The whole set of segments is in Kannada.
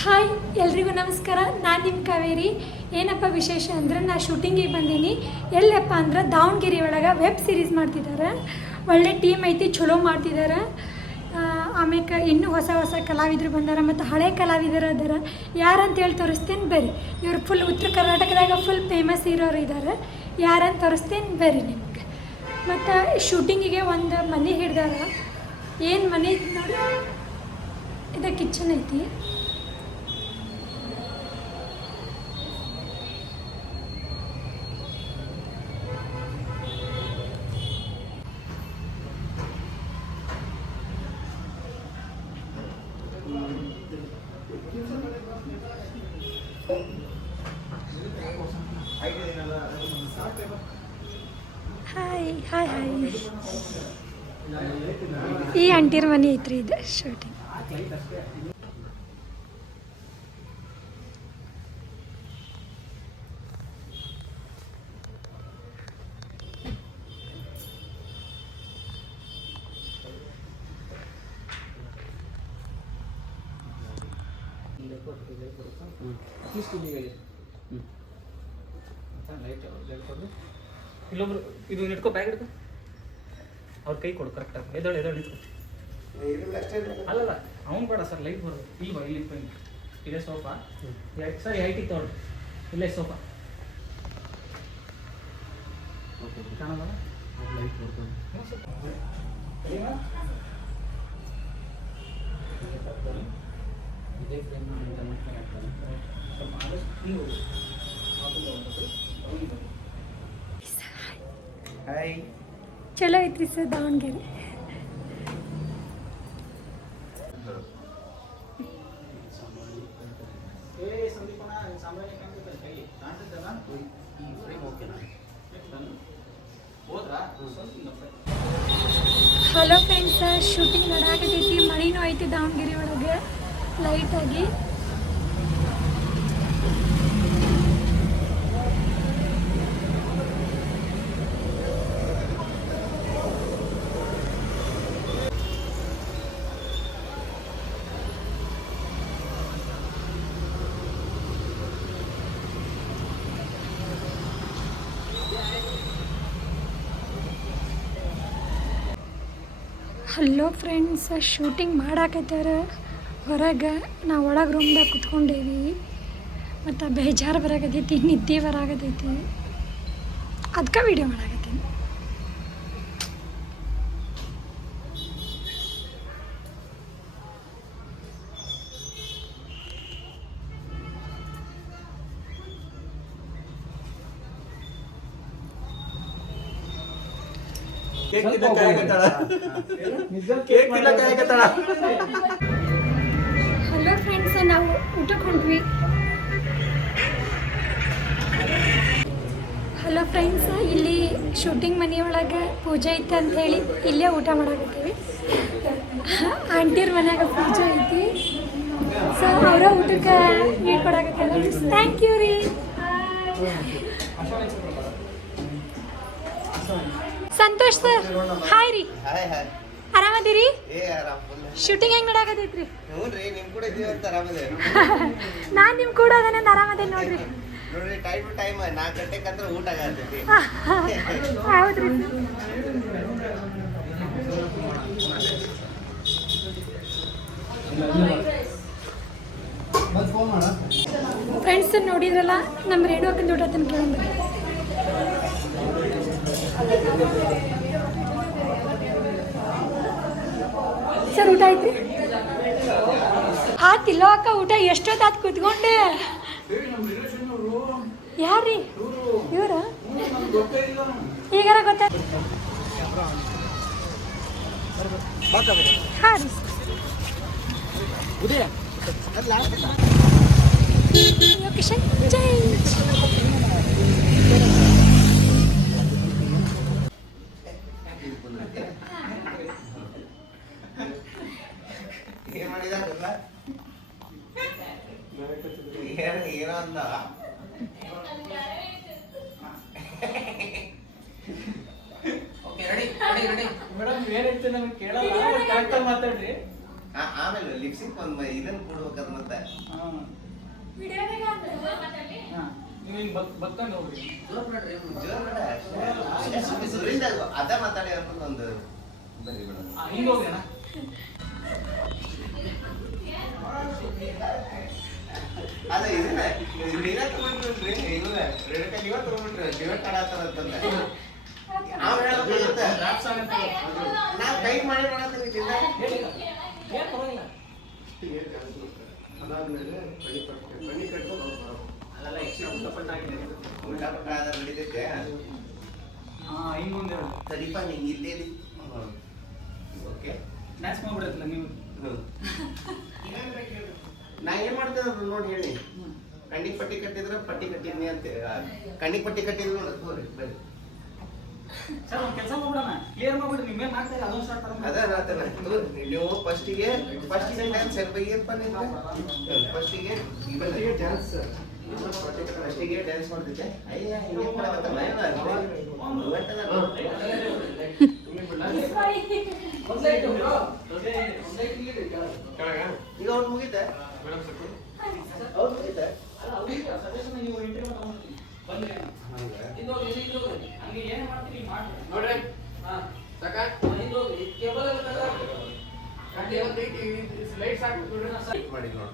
ಹಾಯ್ ಎಲ್ರಿಗೂ ನಮಸ್ಕಾರ. ನಾನು ನಿಮ್ಮ ಕಾವೇರಿ. ಏನಪ್ಪ ವಿಶೇಷ ಅಂದ್ರೆ ನಾ ಶೂಟಿಂಗಿಗೆ ಬಂದೀನಿ. ಎಲ್ಲಪ್ಪ ಅಂದ್ರೆ ದಾವಣಗೆರೆ ಒಳಗೆ ವೆಬ್ ಸೀರೀಸ್ ಮಾಡ್ತಿದ್ದಾರೆ ಒಳ್ಳೆ ಟೀಮ್ ಐತಿ ಚಲೋ ಮಾಡ್ತಿದ್ದಾರೆ ಆಮೇಲೆ ಇನ್ನೂ ಹೊಸ ಹೊಸ ಕಲಾವಿದರು ಬಂದಾರ ಮತ್ತು ಹಳೆ ಕಲಾವಿದರು ಅದಾರ. ಯಾರಂತ ಹೇಳಿ ತೋರಿಸ್ತೇನೆ ಬರ್ರಿ. ಇವರು ಫುಲ್ ಉತ್ತರ ಕರ್ನಾಟಕದಾಗ ಫುಲ್ ಫೇಮಸ್ ಇರೋರು ಇದ್ದಾರೆ ಯಾರಂತ ತೋರಿಸ್ತೇನೆ ಬರ್ರಿ ನಿಮ್ಗೆ. ಮತ್ತು ಶೂಟಿಂಗಿಗೆ ಒಂದು ಮನೆ ಹಿಡ್ದಾರ. ಏನು ಮನೆ ನೋಡಿ ಇದು ಕಿಚನ್ ಐತಿ. ಹಾಯ್ ಹಾಯ್ ಈ ಆಂಟಿಯರ್ ಮನೆ ಐತ್ರಿ ಇದು ಶೂಟಿಂಗ್ ಇಲ್ಲೊಬ್ರು ಇದು ಇಟ್ಕೋ ಬ್ಯಾಗ್ ಹಿಡ್ಕೊ. ಅವ್ರ ಕೈ ಕೊಡು ಕರೆಕ್ಟಾಗಿ ಎದಳು ಎದಳು ನಿಂತ್ಕೊ. ಅಲ್ಲಲ್ಲ ಅವ್ನು ಬೇಡ ಸರ್ ಲೈಟ್ ಬರೋದು. ಇಲ್ವಾ ಇಲ್ಲಿ ಪೈನ್ ಇದೇ ಸೋಫಾ ಸರ್ ಐಟಿ ತೊಗೊಳ್ಳಿ ಇಲ್ಲೇ ಸೋಫಾ ಕಾಣಲ್ಲ? ಇದೇ ಫ್ರೇಮ್ ಹಾಯ್ ಚಲೋ ಐತ್ರಿ ಸರ್ ದಾವಣಗೆರೆ ಏ ಸಂದೀಪಣ್ಣ ಸಾಮಾನ್ಯ ಕಾಣ್ತೈತೆ ಕೈ ಕಾಣ್ತೈತಲ್ಲ ಈ ಫ್ರೇಮ್ ಓಕೆನಾ ಹೋದ್ರಾ ಸ್ವಲ್ಪ ಹಲೋ ಫ್ರೆಂಡ್ಸ್ ಶೂಟಿಂಗ್ ನಡಾಕತೈತಿ ಮಳಿನೂ ಐತಿ ದಾವಣಗೆರೆ ಒಳಗೆ ಲೈಟಾಗಿ ಹಲೋ ಫ್ರೆಂಡ್ಸ್, ಶೂಟಿಂಗ್ ಮಾಡಾಕತ್ತಾರ ಹೊರಗೆ ನಾವು ಒಳಗೆ ರೂಮ್ದಾಗ ಕುತ್ಕೊಂಡೇವಿ. ಮತ್ತು ಬೇಜಾರು ಬರಾಕತೈತಿ ನಿದ್ದೆ ಬರಾಕತೈತಿ ಅದಕ್ಕೆ ವಿಡಿಯೋ ಮಾಡಾಕತ್ತೀನಿ ಕೇಕ್ ತಿನ್ನಕ್ ಕಾಯಕತ್ತಾಳ ಕೇಕ್ ತಿನ್ನಕ್ ಕಾಯಕತ್ತಾಳ ಹಲೋ ಫ್ರೆಂಡ್ಸ್ ನಾವು ಊಟಕ್ಕೆ ಹೊಂಟ್ವಿ. ಹಲೋ ಫ್ರೆಂಡ್ಸ್ ಇಲ್ಲಿ ಶೂಟಿಂಗ್ ಮನೆಯೊಳಗೆ ಪೂಜೆ ಐತೆ ಅಂತ ಹೇಳಿ ಇಲ್ಲೇ ಊಟ ಮಾಡಾಕತ್ತೀವಿ. ಆಂಟಿರ ಮನ್ಯಾಗ ಪೂಜೆ ಐತಿ. ಸೊ ಅವರ ಊಟಕ್ಕೆ ನೀಡ್ಕೊಡಾಕತ್ತಾರೆ ಥ್ಯಾಂಕ್ ಯು ರೀ. ಸಂತೋಷ್ ಸರ್ ಹಾಯ್ ರೀ. ಆರಾಮದಿರಿ? ಏ ಆರಾಮ್ ಫುಲ್ ಶೂಟಿಂಗ್ ಹೆಂಗ್ ನಡಾಕತೈತ್ರಿ ನಾನ್ ರೀ ನಿಮ್ ಕೂಡ ಇದೀವಂತ ಆರಾಮದೇ ನಾನು ನಿಮ್ಮ ಕೂಡ ಅದನ್ನ ಆರಾಮದೇ ನೋಡ್ರಿ. ನೋಡ್ರಿ ಟೈಮ್ ಟು ಟೈಮ್ ನಾಲ್ಕು ಗಂಟೆಗೆ ಅಂದ್ರೆ ಊಟ ಆಗತ್ತೈತಿ. ಹೌದ್ರಿ. ಫ್ರೆಂಡ್ಸ್ ನೋಡಿದ್ರಲ್ಲ ನಮ್ಮ ರೇಡಿಯೋ ಅಕ್ಕಂದು ಊಟ ತಿನ್ಕೊಂಡ್ರಿ ಕೇಳಂದ್ರಿ ಸರ್ ಊಟ ಐತ್ರಿ ಆತಿಲ್ಲ ಅಕ್ಕ ಊಟ ಎಷ್ಟೊತ್ತಾತ್ ಕುತ್ಕೊಂಡೆ? ಯಾರ್ರಿ? ಇವ್ರ? ಈಗಾರ ಗೊತ್ತ ಹಾಂ ರೀ. ಕಿಶನ್ ಲೊಕೇಶನ್ ಏನ ಏನೋ ಅಂದ okay ready ready ready madam ಕೇಳಲ್ಲ. ಕರೆಕ್ಟಾಗಿ ಮಾತಾಡ್ರಿ. ಆ- ಆಮೇಲೆ ಲಿಪ್ಸಿಕ್ ಒಂದು ಇದನ್ನ ಕೊಡ್ಬೇಕದ ಮತ್ತೆ. ಅದ ಮಾತಾಡಿ ಅನ್ನೋದು ಒಂದು ಬರೀ ಮೇಡಮ್ ಆ, ಹಿಂಗ್ ಹೋಗ್ರಿ ಅಣ್ಣ. ಅದ ಇದನ್ನ ನೀವ ತಗೊಂಡ್ರಿ ಇಲ್ಲ ರೇಣುಕಾ ನೀವ ತಗೊಂಡ್ಬಿಟ್ರಿ ಡಿವೈಡ್ ಮಾಡತ್ತಾರ ಅಂತಂದ ಸಾಂಗ್ ಅಂತ ನಾವ್ ಕೈ ಮಾಡಿ ಮಾಡತ್ತೀವಿ ಅದಾದ್ಮೇಲೆ ಕಣಿ ಕಟ್ಟಿ ಕಣಿ ಕಟ್ಕೊಂಡು ಅವ್ರು ಬರೋದು. ಅಲ್ಲೆಲ್ಲ ಉಲ್ಟಾ ಪಲ್ಟಾ ಆದ್ರೆ ನಡೀತೈತೆ ಹಾ ಹಿಂಗ್ ಮುಂದೆ ಸರಿಪ ನಿಂಗೆ ಇಲ್ಲೇ ಓಕೆ ಡ್ಯಾನ್ಸ್ ಮಾಡ್ಬಿಡತ್ತಲ್ಲ ನೀವು ನಾ ಏನ್ ಮಾಡ್ತೇನೆ ನೋಡಿ ಹೇಳಿ. ಕಣ್ಣಿಗೆ ಪಟ್ಟಿ ಕಟ್ಟಿದ್ರೆ ಪಟ್ಟಿ ಕಟ್ಟಿದ್ನಿ ಅಂತ ಕಣ್ಣಿಗೆ ಪಟ್ಟಿ ಕಟ್ಟಿದ್ರು ನೋಡಿ ತೋರಿ ಬರ್ರಿ ಸರ್ ಒಂದ್ ಕೆಲಸ ಮಾಡ್ಬಿಡೋಣ. ಕ್ಲಿಯರ್ ಮಾಡ್ಬಿಡ್ರಿ ನಿಮ್ಗೇನ್ ಆಗ್ತಾ ಇಲ್ಲ ಅದೊಂದು ಸ್ಟಾರ್ಟ್ ಅದ ನಾತನ ತೋರಿ ನೀವು ಫಸ್ಟಿಗೆ ಫಸ್ಟಿಗೆ ಡ್ಯಾನ್ಸ್ ಫಸ್ಟಿಗೆ ಇವತ್ತಿಗೆ ಡ್ಯಾನ್ಸ್ ಫಸ್ಟಿಗೆ ಡ್ಯಾನ್ಸ್ ಮಾಡ್ತಿದ್ದೆ ಅಯ್ಯ ಹಿಂಗೆ ಮಾಡಕತ್ತಲ್ಲ ಈಗ ಅವ್ರು ಮುಗಿತ. ಮಾಡಿ ನೋಡು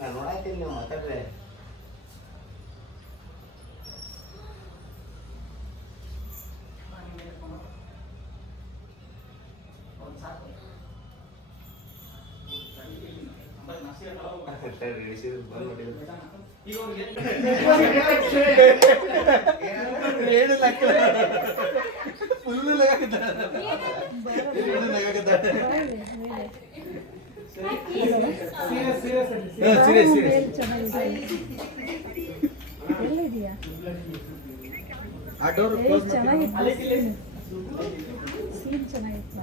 ನಾನು ನೋಡಾತೀನಿ ನೀವು ಮಾತಾಡ್ರೆ ಒಂದ್ ಸಾಕು ನಂಬರ್ ನಸಿ ಅಲ್ಲ ಸರಿ ಇಳಿಸಿದ್ರು ಬಂದ್ ನೋಡಿದ್ರು ಈಗ ಅವ್ರಿಗೆ ಎಲ್ಲಿದೆಯಾ ಚೆನ್ನಾಗಿತ್ತು ಸೀನ್ ಚೆನ್ನಾಗಿತ್ತು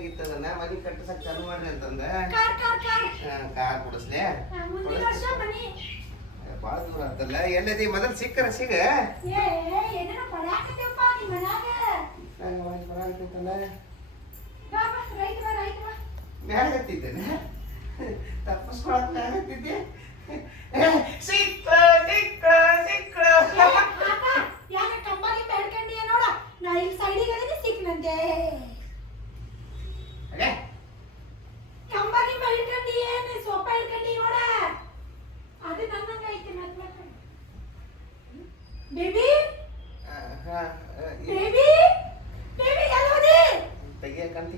ಅದನ್ನ ಮನಿ ಕಟ್ಟಿಸಕ್ ಚಾಲು ಮಾಡ್ರಿ ಅಂತಂದ. ಕಾರ್ ಕೊಡಿಸ್ಲೆ? ಭಾಳ ದೂರ ಅಂತಲ್ಲ ಎಲ್ಲದಿ ಮೊದಲು ಸಿಕ್ಕರ ಸಿಗ? ತಪ್ಪಿಸ್ಕೊಳಕ್ ಹತ್ತಿದ್ದೆ? ಸಿಕ್ಕ ಸಿಕ್ಕ ಸಿಕ್ಕ. ಯಾಕೆ ಕಂಬಾಗಿ ನೋಡ? ನಾ ಇಲ್ಲಿ ಸೈಡಿಗೆ ಅದೀನಿ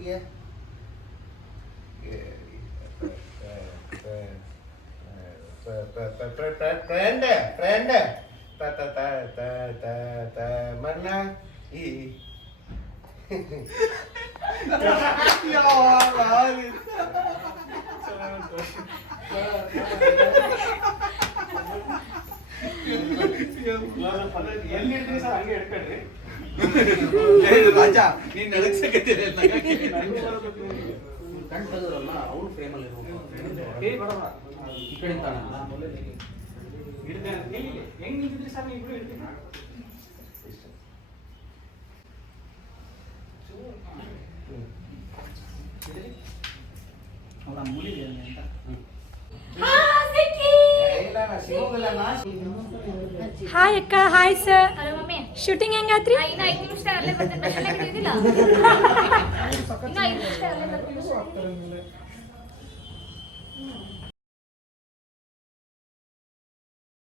ತೆಗಿಯ ಕಂತಿಗೆ ಫ್ರೆಂಡ್ ಫ್ರೆಂಡ್ ತ ತ ತ ತ ತ ತ ಮನ್ನ ಈ ಎಲ್ಲಿ ಇಡ್ತೀರಿ ಸರ್ ಹಂಗೆ ಹಿಡ್ಕೊಳ್ರಿ ರಾಜ ನೀನ್ ನಡಕ್ಸಕತ್ತೀರಿ ಕಣ್ ತೆಗೆದ್ರಲ್ಲ ಅವ್ರು ಫ್ರೇಮಲ್ಲಿ ಏ ಬಡವ ಈ ಕಡೆ ತಾಣ ಹಿಡ್ದೆ ಎಲ್ಲಿ ಹೆಂಗ್ ನಿಂತಿದ್ರಿ ಸರ್ ನೀವು ಇಬ್ರು ಹಿಡ್ತೀನಿ ಹೌದಾ ಮೂಲಿಗೆ ಅಂತ ಇಲ್ಲ ನಾ ಸಿಗೋದಿಲ್ಲ ನಾ ಹಾಯ್ ಅಕ್ಕ hi sir hello mummy shooting ಹೆಂಗಾತ್ರಿ ಆ, ಇನ್ನ ಐದು ನಿಮಿಷ ಅಲ್ಲೇ ಬರ್ತೀನಿ ಬಸ್ಸಲ್ಲಿ ಆಗಿದ್ದಿಲ್ಲ ಇನ್ನ ಐದು ನಿಮಿಷ ಅಲ್ಲೇ ಬರ್ತೀನಿ